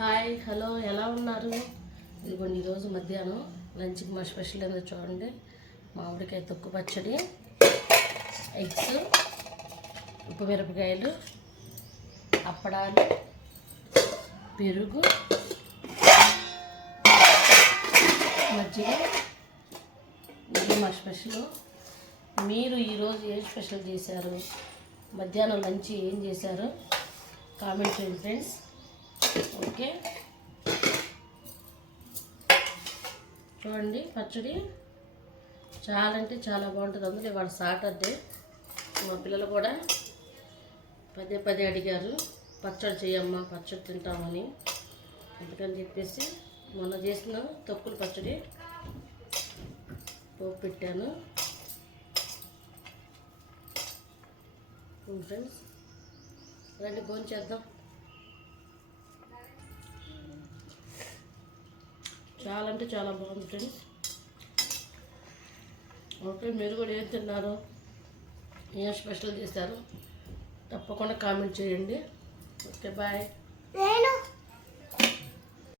Hi hello ఎలా ఉన్నారు? ఇదిగోండి ఈరోజు మధ్యాహ్నం లంచ్కి మా స్పెషల్ ఏందో చూడండి. మామిడికాయ తొక్కు పచ్చడి, ఎగ్స్, ఉప్పు మిరపకాయలు, అప్పడాలు, పెరుగు, మజ్జిగ. ఇది మా స్పెషల్. మీరు ఈరోజు ఏం స్పెషల్ చేశారు? మధ్యాహ్నం లంచ్ ఏం చేశారు? కామెంట్ చేయండి ఫ్రెండ్స్. ఓకే, చూడండి పచ్చడి చాలా అంటే చాలా బాగుంటుంది. అందుకే ఇవాళ సాటర్డే. మా పిల్లలు కూడా పదే పదే అడిగారు పచ్చడి చేయమ్మా, పచ్చడి తింటామని. అందుకని చెప్పేసి మొన్న చేసిన తొక్కుల పచ్చడి పోపు పెట్టాను. ఫ్రెండ్స్ రండి భోంచేద్దాం. చాలా అంటే చాలా బాగుంది ఫ్రెండ్స్. ఓకే, మీరు కూడా ఏం తిన్నారు, ఏం స్పెషల్ చేశారు తప్పకుండా కామెంట్ చేయండి. Okay bye.